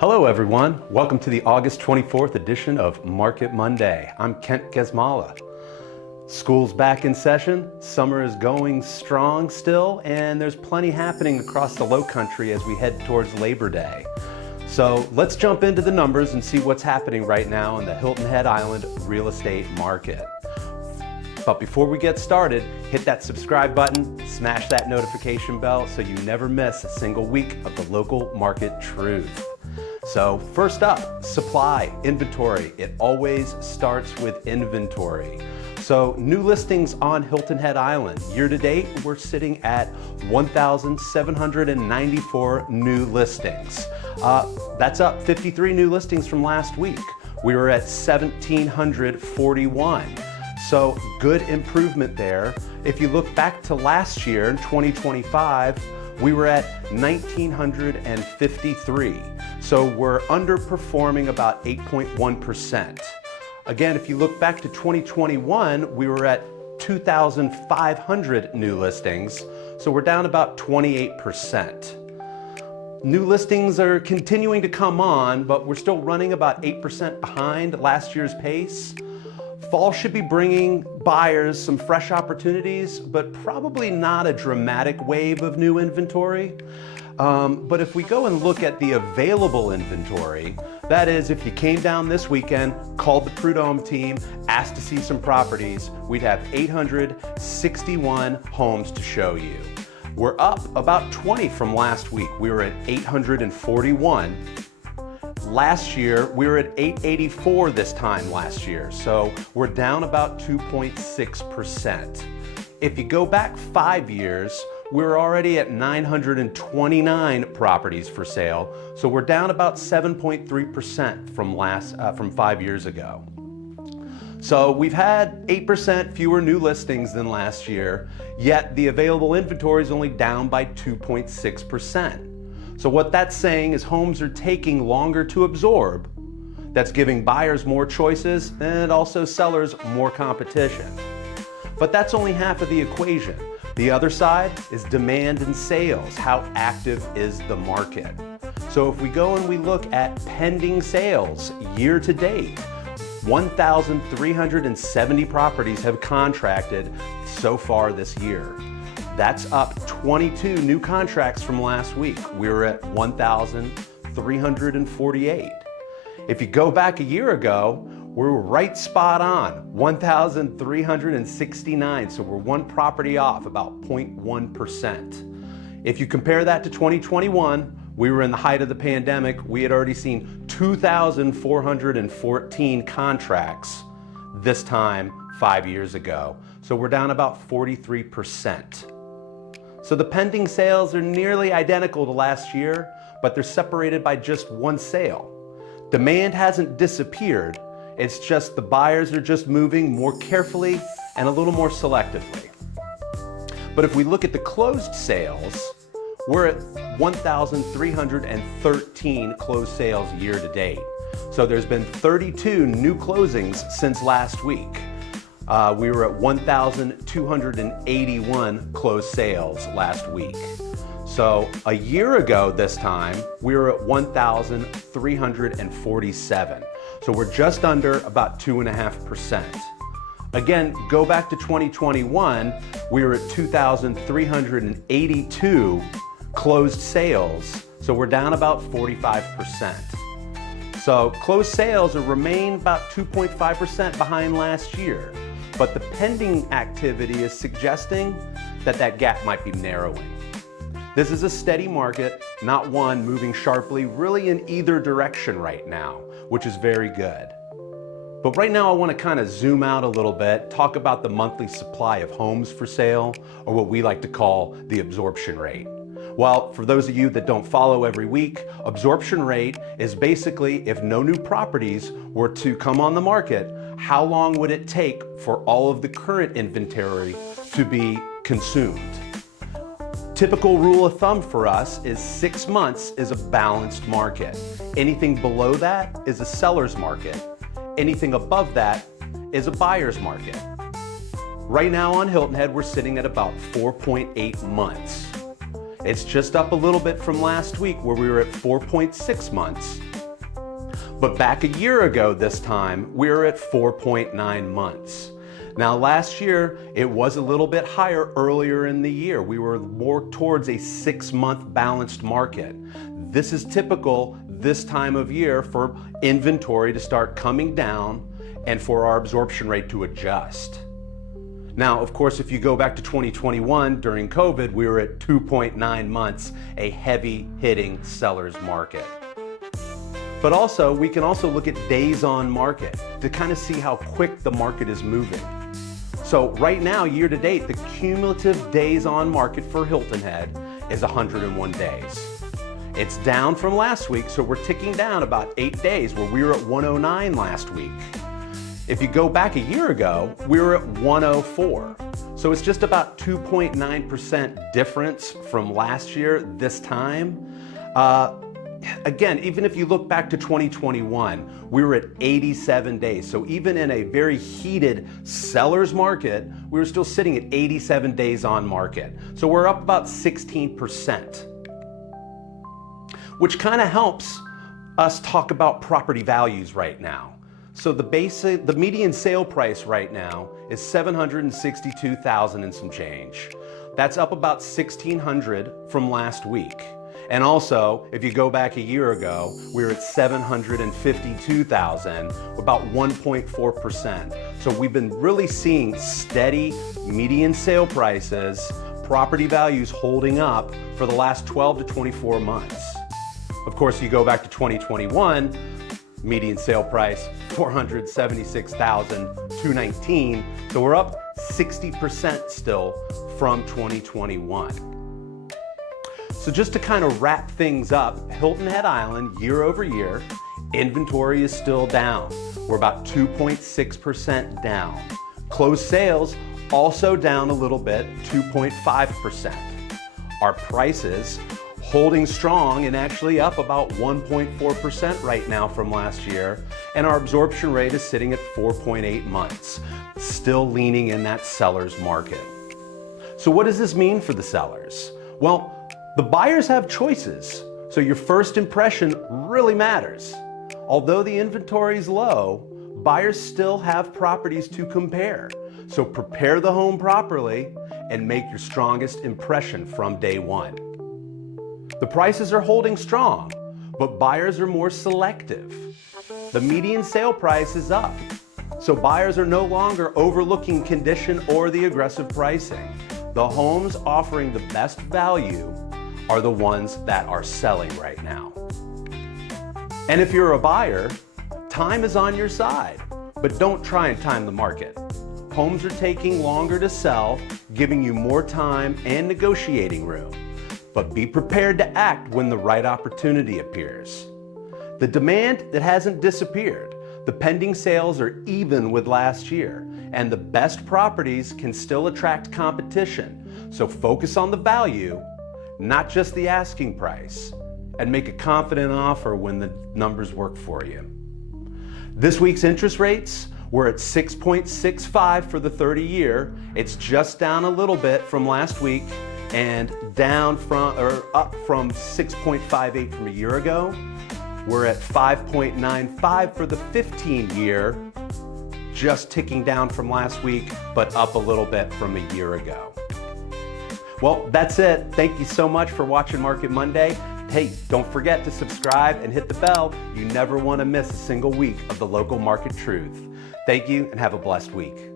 Hello everyone, welcome to the August 24th edition of Market Monday. I'm Kent Gezymalla. School's back in session, summer is going strong still, and there's plenty happening across the low country as we head towards Labor Day. So let's jump into the numbers and see what's happening right now in the Hilton Head Island real estate market. But before we get started, hit that subscribe button, smash that notification bell so you never miss a single week of the local market truth. So first up, supply, inventory. It always starts with inventory. So new listings on Hilton Head Island. Year to date, we're sitting at 1,794 new listings. That's up 53 new listings from last week. We were at 1,741. So good improvement there. If you look back to last year in 2025, we were at 1,953. So we're underperforming about 8.1%. Again, if you look back to 2021, we were at 2,500 new listings. So we're down about 28%. New listings are continuing to come on, but we're still running about 8% behind last year's pace. Fall should be bringing buyers some fresh opportunities, but probably not a dramatic wave of new inventory. But if we go and look at the available inventory, that is, if you came down this weekend, called the Prud'homme Team, asked to see some properties, we'd have 861 homes to show you. We're up about 20 from last week. We were at 841. Last year, we were at 884 this time last year, so we're down about 2.6%. If you go back 5 years, we're already at 929 properties for sale, so we're down about 7.3% from 5 years ago. So we've had 8% fewer new listings than last year, yet the available inventory is only down by 2.6%. So what that's saying is homes are taking longer to absorb. That's giving buyers more choices and also sellers more competition. But that's only half of the equation. The other side is demand and sales. How active is the market? So if we go and we look at pending sales year to date, 1,370 properties have contracted so far this year. That's up 22 new contracts from last week. We were at 1,348. If you go back a year ago, we're right spot on, 1,369. So we're one property off, about 0.1%. If you compare that to 2021, we were in the height of the pandemic. We had already seen 2,414 contracts this time 5 years ago. So we're down about 43%. So the pending sales are nearly identical to last year, but they're separated by just one sale. Demand hasn't disappeared. It's just the buyers are just moving more carefully and a little more selectively. But if we look at the closed sales, we're at 1,313 closed sales year to date. So there's been 32 new closings since last week. We were at 1,281 closed sales last week. So a year ago this time, we were at 1,347. So we're just under about 2.5%. Again, go back to 2021, we were at 2,382 closed sales. So we're down about 45%. So closed sales remain about 2.5% behind last year. But the pending activity is suggesting that that gap might be narrowing. This is a steady market, not one moving sharply really in either direction right now, which is very good. But right now I want to kind of zoom out a little bit, talk about the monthly supply of homes for sale, or what we like to call the absorption rate. Well, for those of you that don't follow every week, absorption rate is basically if no new properties were to come on the market, how long would it take for all of the current inventory to be consumed? Typical rule of thumb for us is 6 months is a balanced market. Anything below that is a seller's market. Anything above that is a buyer's market. Right now on Hilton Head, we're sitting at about 4.8 months. It's just up a little bit from last week where we were at 4.6 months. But back a year ago this time, we were at 4.9 months. Now last year, it was a little bit higher earlier in the year. We were more towards a 6-month balanced market. This is typical this time of year for inventory to start coming down and for our absorption rate to adjust. Now, of course, if you go back to 2021 during COVID, we were at 2.9 months, a heavy hitting seller's market. But also, we can also look at days on market to kind of see how quick the market is moving. So right now, year to date, the cumulative days on market for Hilton Head is 101 days. It's down from last week, so we're ticking down about 8 days where we were at 109 last week. If you go back a year ago, we were at 104. So it's just about 2.9% difference from last year this time. Again, even if you look back to 2021, we were at 87 days. So even in a very heated seller's market, we were still sitting at 87 days on market. So we're up about 16%, which kind of helps us talk about property values right now. So the median sale price right now is $762,000 and some change. That's up about $1,600 from last week. And also, if you go back a year ago, we were at $752,000, about 1.4%. So we've been really seeing steady median sale prices, property values holding up for the last 12 to 24 months. Of course, you go back to 2021, median sale price, $476,219. So we're up 60% still from 2021. So just to kind of wrap things up, Hilton Head Island, year over year, inventory is still down. We're about 2.6% down. Closed sales also down a little bit, 2.5%. Our prices holding strong and actually up about 1.4% right now from last year. And our absorption rate is sitting at 4.8 months, still leaning in that seller's market. So what does this mean for the sellers? Well, the buyers have choices, so your first impression really matters. Although the inventory is low, buyers still have properties to compare. So prepare the home properly and make your strongest impression from day one. The prices are holding strong, but buyers are more selective. The median sale price is up, so buyers are no longer overlooking condition or the aggressive pricing. The homes offering the best value are the ones that are selling right now. And if you're a buyer, time is on your side, but don't try and time the market. Homes are taking longer to sell, giving you more time and negotiating room. But be prepared to act when the right opportunity appears. The demand, it hasn't disappeared. The pending sales are even with last year, and the best properties can still attract competition. So focus on the value, not just the asking price, and make a confident offer when the numbers work for you. This week's interest rates were at 6.65 for the 30-year. It's just down a little bit from last week and up from 6.58 from a year ago. We're at 5.95 for the 15-year, just ticking down from last week, but up a little bit from a year ago. Well, that's it. Thank you so much for watching Market Monday. Hey, don't forget to subscribe and hit the bell. You never want to miss a single week of the local market truth. Thank you and have a blessed week.